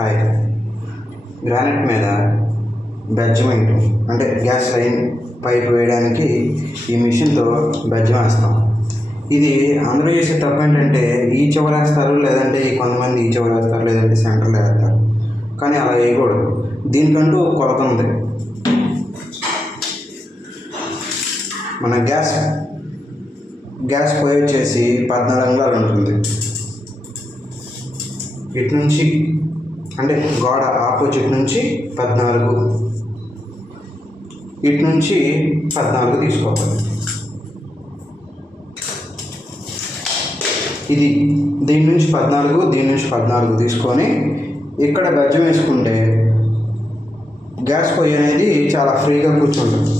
Hi granite మీద బెజ్మెంట్ అంటే gas line pipe వేయడానికి ఈ మిషన్తో బెజ్జం వేస్తాం ఇది అందరూ చేసే తప్పు ఏంటంటే ఈ చివర వేస్తారు లేదంటే ఈ కొంతమంది ఈ చివర వేస్తారు లేదంటే సెంటర్లో వేస్తారు కానీ అలా వేయకూడదు. దీనికంటూ ఒక కొలత ఉంది. మన గ్యాస్ గ్యాస్ పొయ్యి వచ్చేసి పద్నాలుగు అంగుళాలు ఉంటుంది. ఇటు నుంచి అంటే గోడ ఆపోజిట్ నుంచి పద్నాలుగు. ఇటు నుంచి పద్నాలుగు తీసుకోవాలి. ఇది దీని నుంచి పద్నాలుగు దీని నుంచి పద్నాలుగు తీసుకొని ఇక్కడ బెజ్జం వేసుకుంటే గ్యాస్ పొయ్యి అనేది చాలా ఫ్రీగా కూర్చుంటుంది.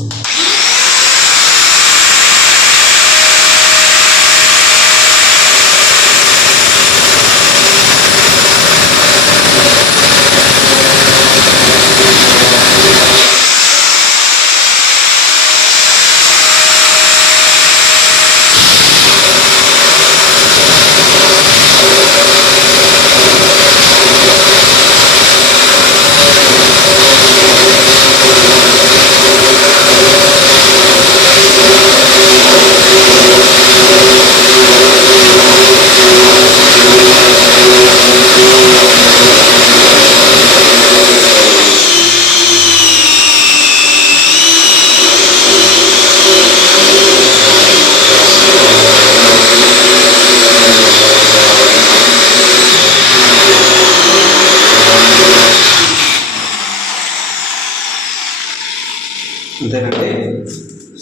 అంతేనండి.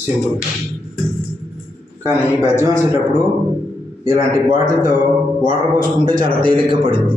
సింపుల్. కానీ ఈ బెజ్జం వేసేటప్పుడు ఇలాంటి బాటిల్తో వాటర్ పోసుకుంటే చాలా తేలిగ్గా పడింది.